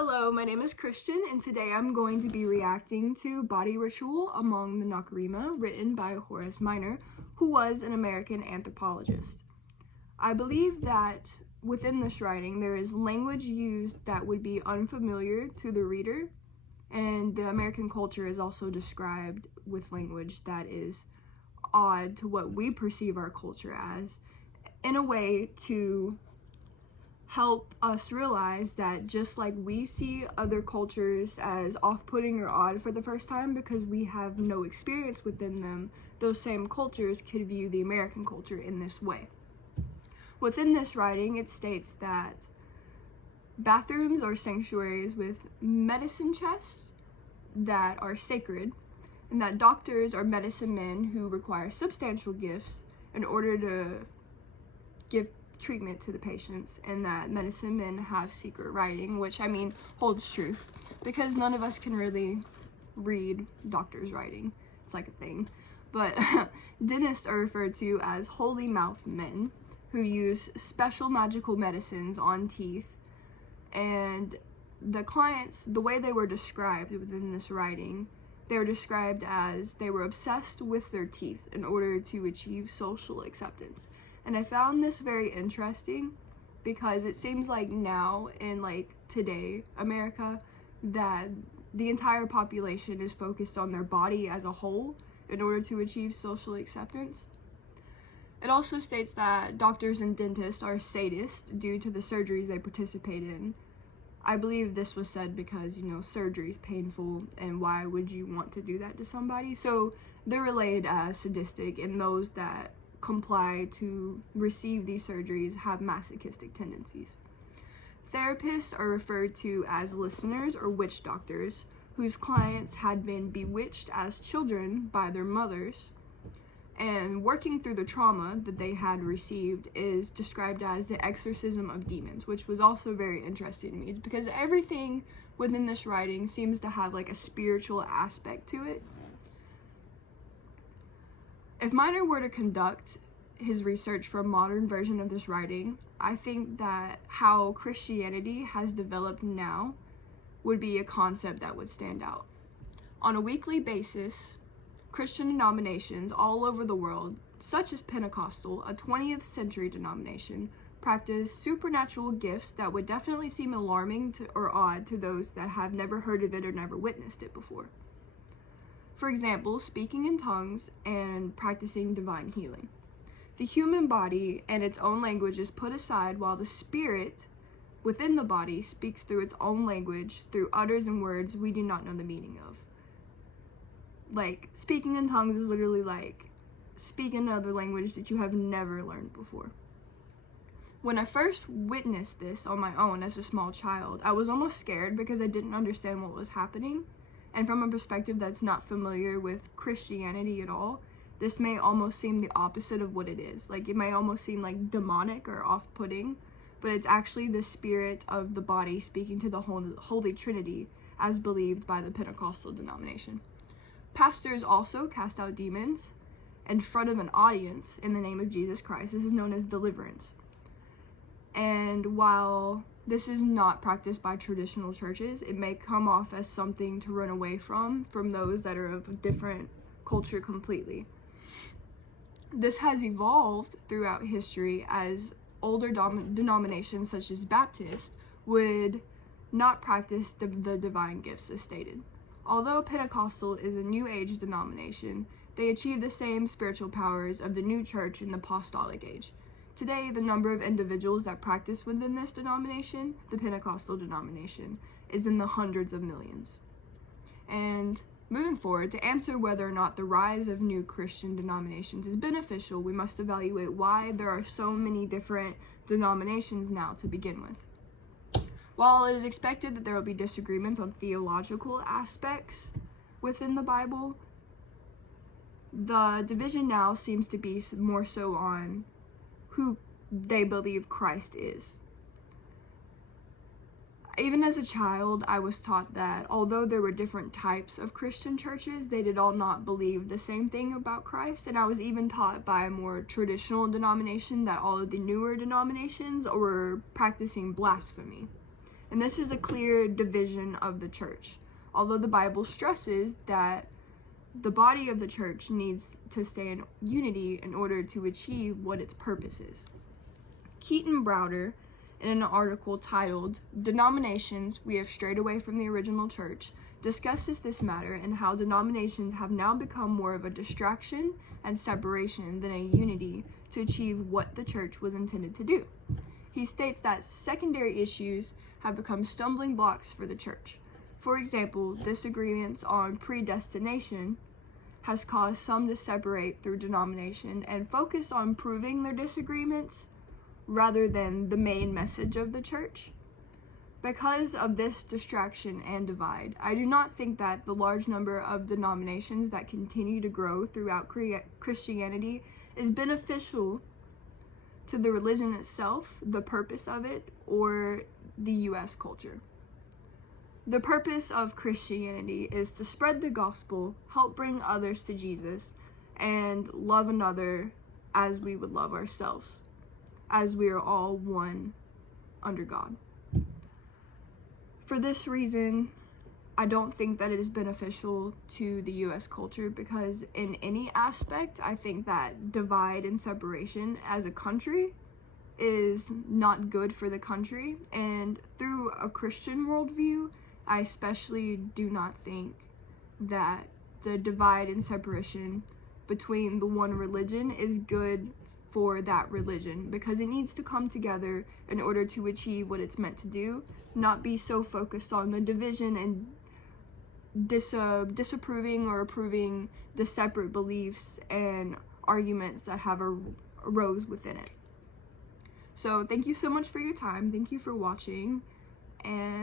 Hello, my name is Christian, and today I'm going to be reacting to Body Ritual Among the Nacirema, written by Horace Minor, who was an American anthropologist. I believe that within this writing there is language used that would be unfamiliar to the reader, and the American culture is also described with language that is odd to what we perceive our culture as, in a way to help us realize that just like we see other cultures as off-putting or odd for the first time because we have no experience within them, those same cultures could view the American culture in this way. Within this writing, it states that bathrooms are sanctuaries with medicine chests that are sacred, and that doctors are medicine men who require substantial gifts in order to give treatment to the patients, and that medicine men have secret writing, which holds truth because none of us can really read doctors' writing. It's like a thing. But dentists are referred to as holy mouth men who use special magical medicines on teeth, and the clients, the way they were described within this writing, they were described as they were obsessed with their teeth in order to achieve social acceptance. And I found this very interesting because it seems like now in today America that the entire population is focused on their body as a whole in order to achieve social acceptance. It also states that doctors and dentists are sadists due to the surgeries they participate in. I believe this was said because, surgery is painful, and why would you want to do that to somebody? So they're relayed as sadistic, and those that comply to receive these surgeries have masochistic tendencies. Therapists are referred to as listeners or witch doctors whose clients had been bewitched as children by their mothers, and working through the trauma that they had received is described as the exorcism of demons, which was also very interesting to me because everything within this writing seems to have a spiritual aspect to it. If Minor were to conduct his research for a modern version of this writing, I think that how Christianity has developed now would be a concept that would stand out. On a weekly basis, Christian denominations all over the world, such as Pentecostal, a 20th century denomination, practice supernatural gifts that would definitely seem alarming or odd to those that have never heard of it or never witnessed it before. For example, speaking in tongues and practicing divine healing. The human body and its own language is put aside while the spirit within the body speaks through its own language, through utters and words we do not know the meaning of. Speaking in tongues is literally speaking another language that you have never learned before. When I first witnessed this on my own as a small child, I was almost scared because I didn't understand what was happening. And from a perspective that's not familiar with Christianity at all, this may almost seem the opposite of what it is. It may almost seem demonic or off-putting, but it's actually the spirit of the body speaking to the Holy Trinity as believed by the Pentecostal denomination. Pastors also cast out demons in front of an audience in the name of Jesus Christ. This is known as deliverance. And while this is not practiced by traditional churches, it may come off as something to run away from those that are of a different culture completely. This has evolved throughout history as older denominations such as Baptist would not practice the divine gifts as stated. Although Pentecostal is a New Age denomination, they achieve the same spiritual powers of the new church in the apostolic age. Today, the number of individuals that practice within this denomination, the Pentecostal denomination, is in the hundreds of millions. And moving forward, to answer whether or not the rise of new Christian denominations is beneficial, we must evaluate why there are so many different denominations now to begin with. While it is expected that there will be disagreements on theological aspects within the Bible, the division now seems to be more so on who they believe Christ is. Even as a child, I was taught that although there were different types of Christian churches, they did all not believe the same thing about Christ, and I was even taught by a more traditional denomination that all of the newer denominations were practicing blasphemy. And this is a clear division of the church, although the Bible stresses that the body of the church needs to stay in unity in order to achieve what its purpose is. Keaton Browder, in an article titled "Denominations, We Have Strayed Away from the Original Church," discusses this matter and how denominations have now become more of a distraction and separation than a unity to achieve what the church was intended to do. He states that secondary issues have become stumbling blocks for the church. For example, disagreements on predestination has caused some to separate through denomination and focus on proving their disagreements rather than the main message of the church. Because of this distraction and divide, I do not think that the large number of denominations that continue to grow throughout Christianity is beneficial to the religion itself, the purpose of it, or the U.S. culture. The purpose of Christianity is to spread the gospel, help bring others to Jesus, and love another as we would love ourselves, as we are all one under God. For this reason, I don't think that it is beneficial to the U.S. culture, because in any aspect, I think that divide and separation as a country is not good for the country. And through a Christian worldview, I especially do not think that the divide and separation between the one religion is good for that religion, because it needs to come together in order to achieve what it's meant to do, not be so focused on the division and disapproving or approving the separate beliefs and arguments that have arose within it. So thank you so much for your time. Thank you for watching, and